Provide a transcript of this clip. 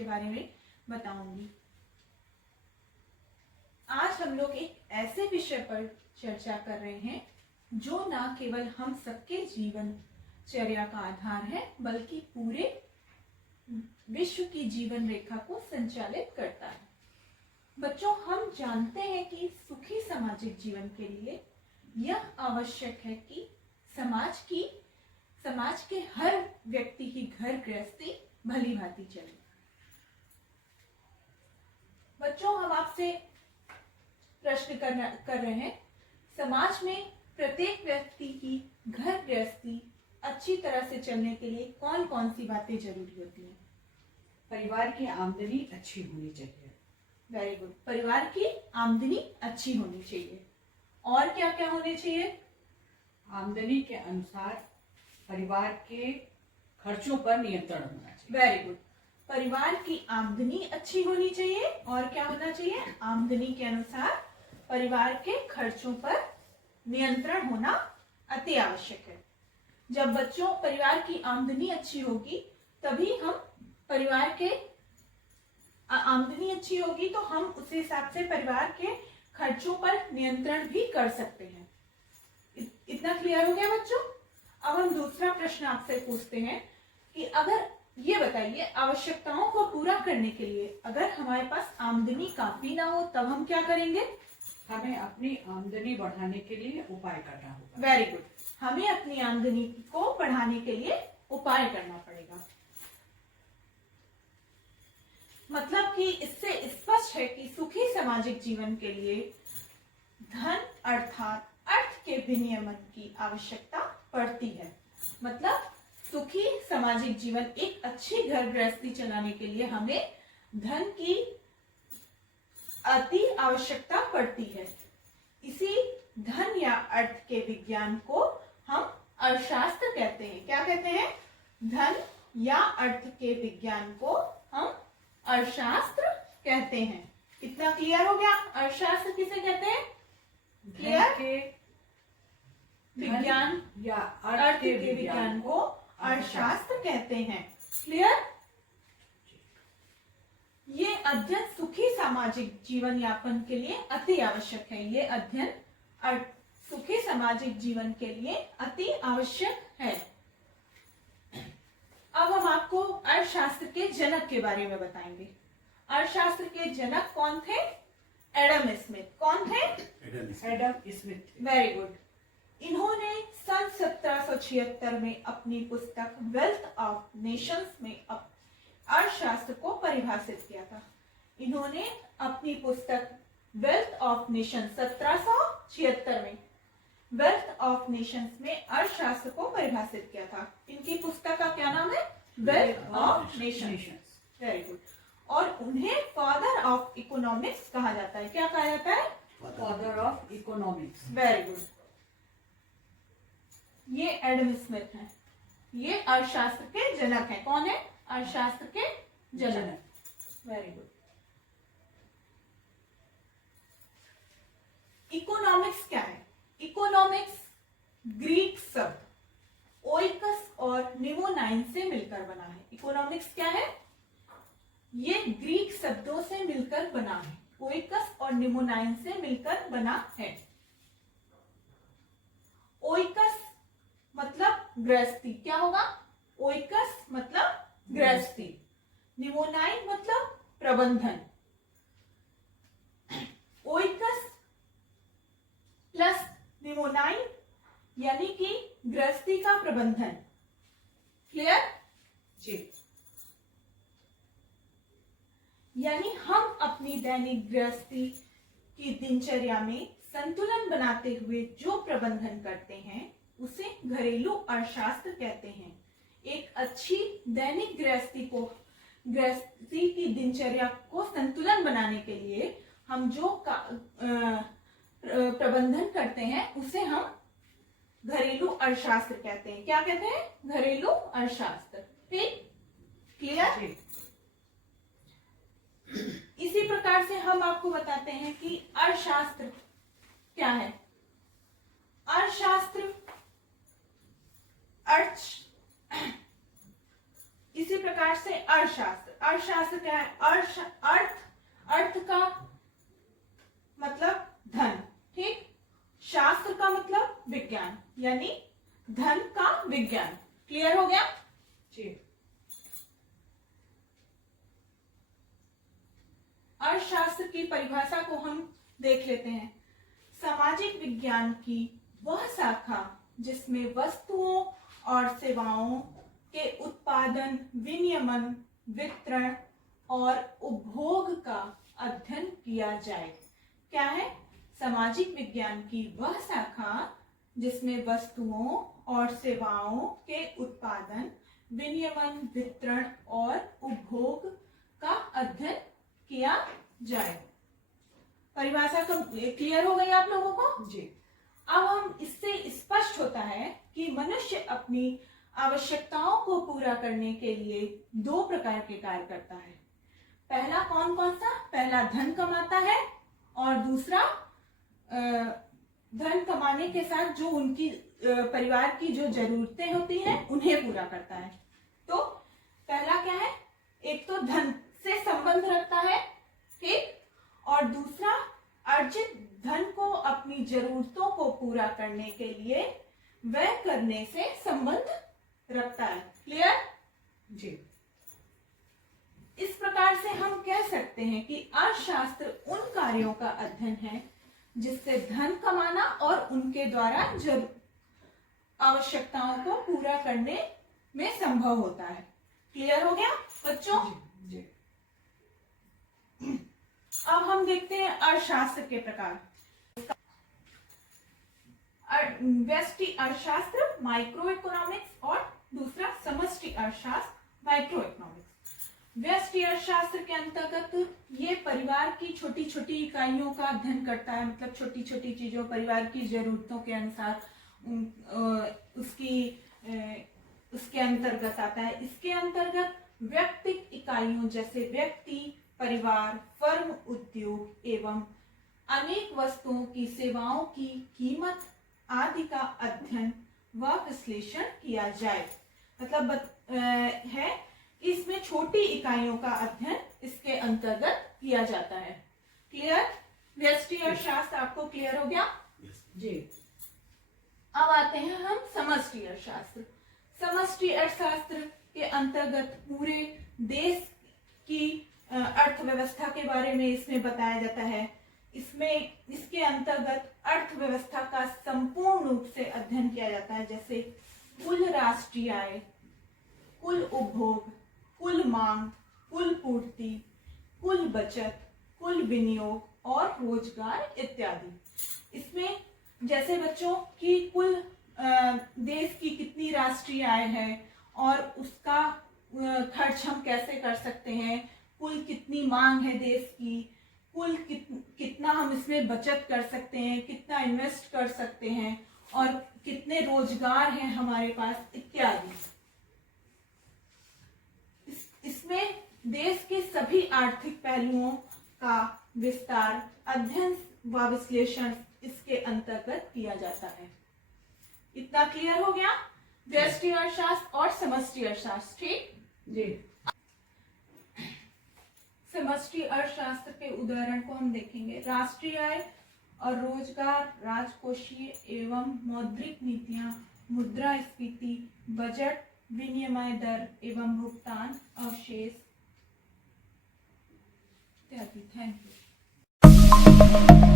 के बारे में बताऊंगी। आज हम लोग एक ऐसे विषय पर चर्चा कर रहे हैं जो न केवल हम सबके जीवनचर्या का आधार है बल्कि पूरे विश्व की जीवन रेखा को संचालित करता है। बच्चों, हम जानते हैं कि सुखी सामाजिक जीवन के लिए यह आवश्यक है कि समाज के हर व्यक्ति की घर गृहस्थी भली भांति चले। बच्चों, हम आपसे प्रश्न कर रहे हैं, समाज में प्रत्येक व्यक्ति की घर गृहस्थी अच्छी तरह से चलने के लिए कौन कौन सी बातें जरूरी होती हैं? परिवार की आमदनी अच्छी होनी चाहिए। Very good. परिवार की आमदनी अच्छी होनी चाहिए। और क्या क्या होने चाहिए? आमदनी के अनुसार परिवार के खर्चों पर नियंत्रण होना चाहिए। Very good. परिवार की आमदनी अच्छी होनी चाहिए और क्या होना चाहिए? आमदनी के अनुसार परिवार के खर्चों पर नियंत्रण होना अति आवश्यक है। जब बच्चों परिवार की आमदनी अच्छी होगी तभी हम परिवार के आमदनी अच्छी होगी तो हम उस हिसाब से परिवार के खर्चों पर नियंत्रण भी कर सकते हैं। इतना क्लियर हो गया बच्चों? अब हम दूसरा प्रश्न आपसे पूछते हैं कि अगर ये बताइए, आवश्यकताओं को पूरा करने के लिए अगर हमारे पास आमदनी काफी ना हो तब हम क्या करेंगे? हमें अपनी आमदनी बढ़ाने के लिए उपाय करना होगा। Very good. हमें अपनी आमदनी को बढ़ाने के लिए उपाय करना पड़ेगा। मतलब कि इससे स्पष्ट है कि सुखी सामाजिक जीवन के लिए धन अर्थात अर्थ के विनियमन की आवश्यकता पड़ती है। मतलब सुखी सामाजिक जीवन, एक अच्छी घर गृहस्थी चलाने के लिए हमें धन की अति आवश्यकता पड़ती है। इसी धन या अर्थ के विज्ञान को हम अर्थशास्त्र कहते हैं। क्या कहते हैं? धन या अर्थ के विज्ञान को हम अर्थशास्त्र कहते हैं। इतना क्लियर हो गया? अर्थशास्त्र किसे कहते हैं? क्लियर? के विज्ञान या अर्थ के विज्ञान को अर्थशास्त्र कहते हैं। क्लियर? ये अध्ययन सुखी सामाजिक जीवन यापन के लिए अति आवश्यक है। ये अध्ययन सुखी सामाजिक जीवन के लिए अति आवश्यक है। अब हम आपको अर्थशास्त्र के जनक के बारे में बताएंगे। अर्थशास्त्र के जनक कौन थे? Adam Smith. कौन थे? Adam Smith. Very good. इन्होंने सन 1776 में अपनी पुस्तक वेल्थ ऑफ नेशंस में अर्थशास्त्र को परिभाषित किया था। इन्होंने अपनी पुस्तक वेल्थ ऑफ नेशंस 1776 में वेल्थ ऑफ नेशंस में अर्थशास्त्र को परिभाषित किया था। इनकी पुस्तक का क्या नाम है? Wealth of Nations. Very good. और उन्हें फादर ऑफ इकोनॉमिक्स कहा जाता है। क्या कहा जाता है? Father of economics. Very good. ये एडम स्मिथ हैं। ये अर्थशास्त्र के जनक हैं। कौन है? अर्थशास्त्र के जनक। Very good. इकोनॉमिक्स क्या है? इकोनॉमिक्स ग्रीक शब्द ओइकस और निमोनाइन से मिलकर बना है। इकोनॉमिक्स क्या है? ये ग्रीक शब्दों से मिलकर बना है। ओइकस और निमोनाइन से मिलकर बना है। ओइकस मतलब गृहस्थी। क्या होगा? ओइकस मतलब गृहस्थी। निमोनाइन मतलब प्रबंधन। ओइकस प्लस निमोनाइन यानी कि गृहस्थी का प्रबंधन। क्लियर? जी। यानी हम अपनी दैनिक गृहस्थी की दिनचर्या में संतुलन बनाते हुए जो प्रबंधन करते हैं उसे घरेलू अर्थशास्त्र कहते हैं। एक अच्छी दैनिक गृहस्थी की दिनचर्या को संतुलन बनाने के लिए हम जो प्रबंधन करते हैं उसे हम घरेलू अर्थशास्त्र कहते हैं। क्या कहते हैं? घरेलू अर्थशास्त्र। ठीक? क्लियर? इसी प्रकार से हम आपको बताते हैं कि अर्थशास्त्र क्या है। अर्थशास्त्र इसी प्रकार से अर्थशास्त्र अर्थशास्त्र क्या है? अर्थ का मतलब धन, ठीक। शास्त्र का मतलब विज्ञान, यानी धन का विज्ञान। क्लियर हो गया? जी। अर्थशास्त्र की परिभाषा को हम देख लेते हैं। सामाजिक विज्ञान की वह शाखा जिसमें वस्तुओं और सेवाओं के उत्पादन, विनियमन, वितरण और उपभोग का अध्ययन किया जाए। क्या है? सामाजिक विज्ञान की वह शाखा जिसमें वस्तुओं और सेवाओं के उत्पादन, विनियमन, वितरण और उपभोग का अध्ययन किया जाए। परिभाषा क्लियर हो गई आप लोगों को? जी। अब हम इससे स्पष्ट होता है कि मनुष्य अपनी आवश्यकताओं को पूरा करने के लिए दो प्रकार के कार्य करता है। पहला कौन कौन सा? पहला धन कमाता है और दूसरा धन कमाने के साथ जो उनकी परिवार की जो जरूरतें होती हैं उन्हें पूरा करता है। तो पहला क्या है? एक तो धन से संबंध रखता है, ठीक, और दूसरा अर्जित धन को अपनी जरूरतों को पूरा करने के लिए व्यय करने से संबंध रखता है। क्लियर? जी। इस प्रकार से हम कह सकते हैं कि अर्थशास्त्र उन कार्यों का अध्ययन है जिससे धन कमाना और उनके द्वारा आवश्यकताओं को पूरा करने में संभव होता है। क्लियर हो गया बच्चों? जी। जी। अब हम देखते हैं अर्थशास्त्र के प्रकार। व्यष्टि अर्थशास्त्र माइक्रो इकोनॉमिक्स और दूसरा समष्टि अर्थशास्त्र माइक्रो इकोनॉमिक्स। व्यष्टि अर्थशास्त्र के अंतर्गत ये परिवार की छोटी छोटी इकाइयों का अध्ययन करता है, मतलब छोटी छोटी चीजों, परिवार की जरूरतों के अनुसार उसके अंतर्गत आता है। इसके अंतर्गत व्यक्तिगत इकाइयों जैसे व्यक्ति, परिवार, फर्म, उद्योग एवं अनेक वस्तुओं की सेवाओं की कीमत आदि का अध्ययन व विश्लेषण किया जाए। मतलब है इसमें छोटी इकाइयों का अध्ययन इसके अंतर्गत किया जाता है। क्लियर? व्यष्टि अर्थशास्त्र आपको क्लियर हो गया? जी। अब आते हैं हम समष्टि अर्थशास्त्र। समष्टि अर्थशास्त्र के अंतर्गत पूरे देश की अर्थव्यवस्था के बारे में इसमें बताया जाता है। इसके अंतर्गत अर्थव्यवस्था का संपूर्ण रूप से अध्ययन किया जाता है, जैसे कुल राष्ट्रीय आय, कुल उपभोग, कुल मांग, कुल पूर्ति, कुल बचत, कुल विनियोग और रोजगार इत्यादि। इसमें जैसे बच्चों की कुल देश की कितनी राष्ट्रीय आय है और उसका खर्च हम कैसे कर सकते हैं, कुल कितनी मांग है देश की, कुल कितना हम इसमें बचत कर सकते हैं, कितना इन्वेस्ट कर सकते हैं और कितने रोजगार हैं हमारे पास इत्यादि। इसमें देश के सभी आर्थिक पहलुओं का विस्तार, अध्ययन व विश्लेषण इसके अंतर्गत किया जाता है। इतना क्लियर हो गया? व्यष्टि अर्थशास्त्र और समष्टि अर्थशास्त्र, ठीक? जी। समष्टि अर्थशास्त्र के उदाहरण को हम देखेंगे। राष्ट्रीय आय और रोजगार, राजकोषीय एवं मौद्रिक नीतियां, मुद्रास्फीति, बजट, विनिमय दर एवं भुगतान अवशेष इत्यादि। Thank you.